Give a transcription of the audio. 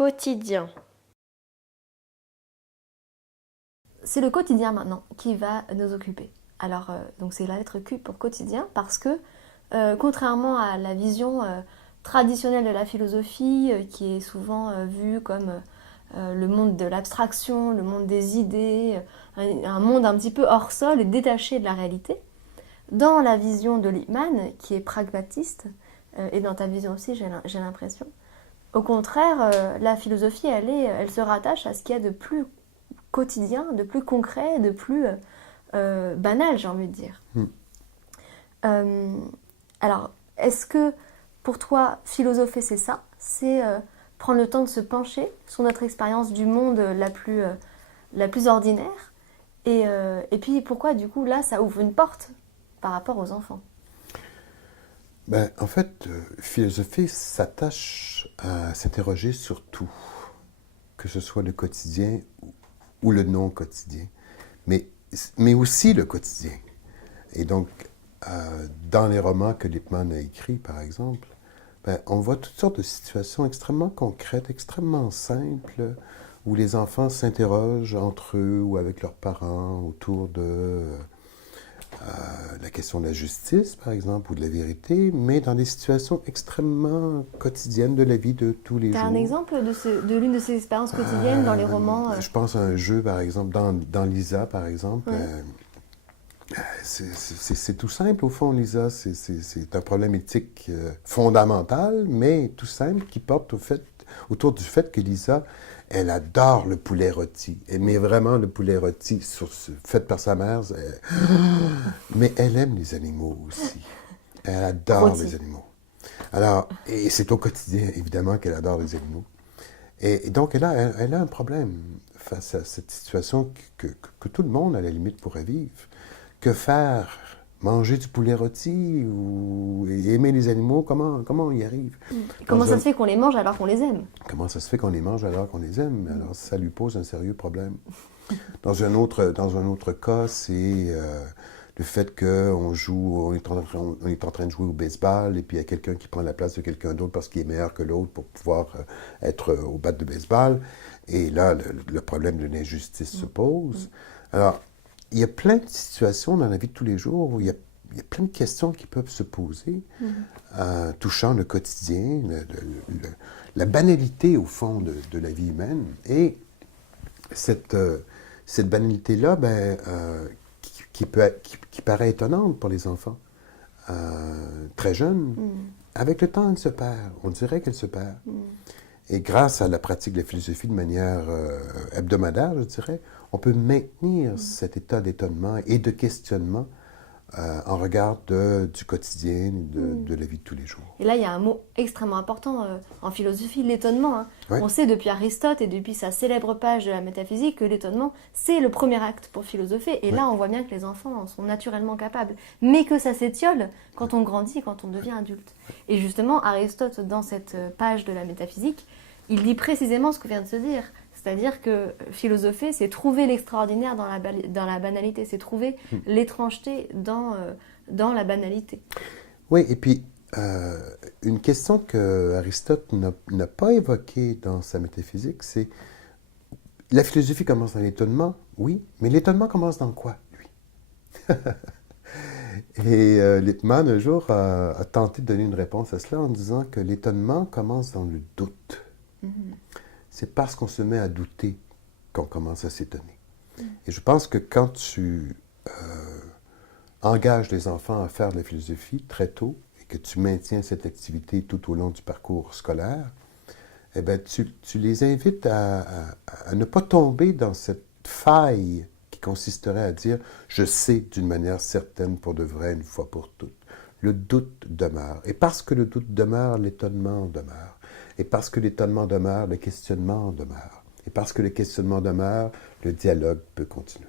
quotidien. C'est le quotidien maintenant qui va nous occuper. Alors, donc c'est la lettre Q pour quotidien parce que, contrairement à la vision traditionnelle de la philosophie, qui est souvent vue comme le monde de l'abstraction, le monde des idées, un monde un petit peu hors sol et détaché de la réalité, dans la vision de Lippmann, qui est pragmatiste, et dans ta vision aussi, j'ai l'impression, au contraire, la philosophie, elle se rattache à ce qu'il y a de plus quotidien, de plus concret, de plus banal, j'ai envie de dire. Euh, alors, est-ce que pour toi, philosopher, c'est ça? C'est prendre le temps de se pencher sur notre expérience du monde la plus ordinaire? Et puis, pourquoi, du coup, là, ça ouvre une porte par rapport aux enfants? Ben, en fait, philosopher s'attache à s'interroger sur tout, que ce soit le quotidien ou le non-quotidien, mais aussi le quotidien. Et donc, dans les romans que Lippmann a écrits, par exemple, ben, on voit toutes sortes de situations extrêmement concrètes, extrêmement simples, où les enfants s'interrogent entre eux ou avec leurs parents autour de la question de la justice, par exemple, ou de la vérité, mais dans des situations extrêmement quotidiennes de la vie de tous les jours. Tu as un exemple de l'une de ces expériences quotidiennes dans les romans Je pense à un jeu, par exemple, dans Lisa, par exemple. Ouais. C'est tout simple, au fond, Lisa. C'est un problème éthique fondamental, mais tout simple, qui porte autour du fait que Lisa, elle adore le poulet rôti. Elle met vraiment le poulet rôti fait par sa mère. Mais elle aime les animaux aussi. Elle adore les animaux. Alors, et c'est au quotidien, évidemment, qu'elle adore les animaux. Et donc, elle a un problème face à cette situation que tout le monde, à la limite, pourrait vivre. Que faire? Manger du poulet rôti ou aimer les animaux? Comment on y arrive? Comment ça se fait qu'on les mange alors qu'on les aime? Comment ça se fait qu'on les mange alors qu'on les aime? Alors, ça lui pose un sérieux problème. Dans un autre cas, c'est le fait qu'on est en train de jouer au baseball et puis il y a quelqu'un qui prend la place de quelqu'un d'autre parce qu'il est meilleur que l'autre pour pouvoir être au bat de baseball. Et là, le problème de l'injustice se pose. Alors, il y a plein de situations dans la vie de tous les jours où il y a plein de questions qui peuvent se poser, touchant le quotidien, la banalité, au fond, de la vie humaine. Et cette banalité-là, ben, qui paraît étonnante pour les enfants, très jeunes, avec le temps, elle se perd. On dirait qu'elle se perd. Et grâce à la pratique de la philosophie de manière hebdomadaire, je dirais, on peut maintenir cet état d'étonnement et de questionnement en regard du quotidien, de la vie de tous les jours. Et là, il y a un mot extrêmement important en philosophie, l'étonnement. Hein. Ouais. On sait depuis Aristote et depuis sa célèbre page de la métaphysique que l'étonnement, c'est le premier acte pour philosopher. Et là, on voit bien que les enfants en sont naturellement capables. Mais que ça s'étiole quand on grandit, quand on devient adulte. Et justement, Aristote, dans cette page de la métaphysique, il dit précisément ce que vient de se dire. C'est-à-dire que philosopher, c'est trouver l'extraordinaire dans la banalité, c'est trouver l'étrangeté dans la banalité. Oui, et puis, une question que Aristote n'a pas évoquée dans sa métaphysique, c'est la philosophie commence dans l'étonnement, oui, mais l'étonnement commence dans quoi, lui? Et Lippmann, un jour, a tenté de donner une réponse à cela en disant que l'étonnement commence dans le doute. C'est parce qu'on se met à douter qu'on commence à s'étonner. Et je pense que quand tu engages les enfants à faire de la philosophie très tôt et que tu maintiens cette activité tout au long du parcours scolaire, eh bien, tu les invites à ne pas tomber dans cette faille qui consisterait à dire « je sais d'une manière certaine pour de vrai une fois pour toutes ». Le doute demeure. Et parce que le doute demeure, l'étonnement demeure. Et parce que l'étonnement demeure, le questionnement demeure. Et parce que le questionnement demeure, le dialogue peut continuer.